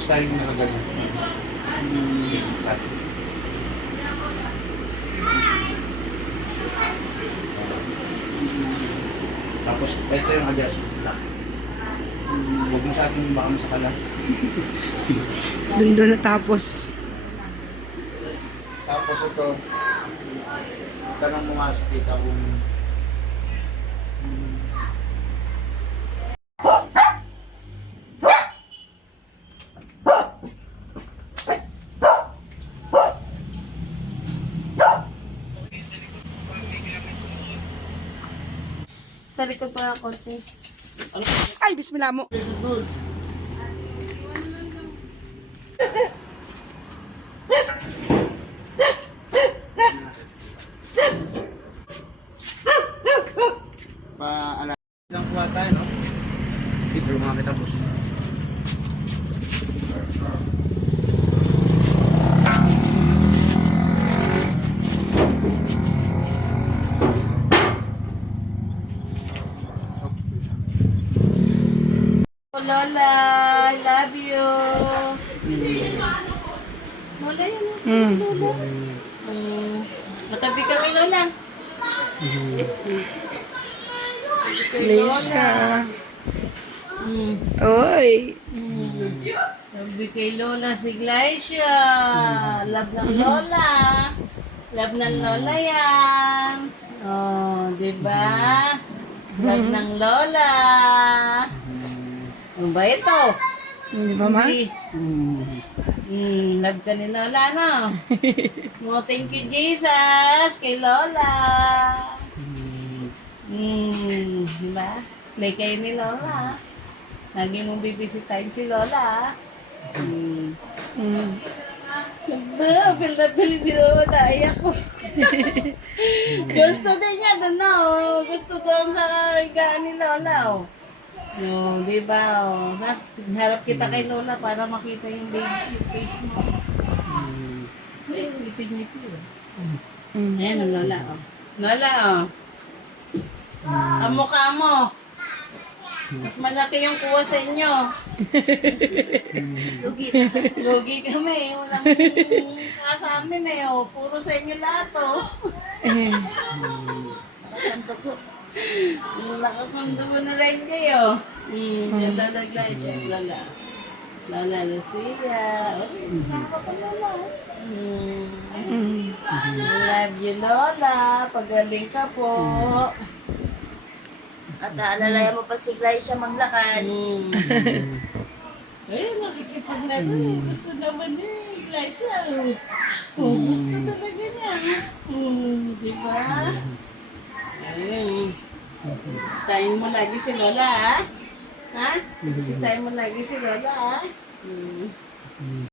Tapos tayo yung nakagano. Tapos, ito yung adjustment lock. Huwag mo sa atin baka masakala. Doon natapos. Tapos ito, tanong mo nga sa kita kung Sa likod pa ako, konti. Ay, bismillah mo. paalala lang kuha tayo, no? Dito mga kita, boss. Oh, Lola, I love you. Lola yan. Lola. Matabi kami, Lola. Leisha. Oy. Sabi kay Lola si Glacia. Love ng Lola. Love ng Lola yan. Oh, di ba? Love ng Lola. Ano ba ito? Di ba, ma? Love ka ni Lola, no? Oh, thank you, Jesus, kay Lola. Di ba? Play kayo ni Lola. Lagi mong bibisitahin si Lola. Ba, feel na feel, di naman naiyak ko. Gusto din niya doon na, oh. Gusto doon sa higaan ni Lola, oh. No, di ba, oh. Ha? Harap kita kay Lola para makita yung baby, yung face mo. Ay, ngipin-ngipin, oh. Ayan, oh, Lola, oh. Lola, oh. Ang mukha mo. Mas malaki yung kuha sa inyo. Lugi kami. Walang sa amin eh. Oh. Puro sa inyo lahat. Oh. Nakasundo mo na rin kayo. Ganda naglay siya. Lala. Lala Lucia. Nakakapalala. Love you, Lola. Pagaling ka po. At aalalayan mo pa si Glacia maglakad. Eh, nakikipag na rin. Gusto naman eh, Glacia. Oh, gusto talaga niya. Di ba? Bisitahin mo lagi si Lola, ha? Ha? Bisitahin mo lagi si Lola, ha?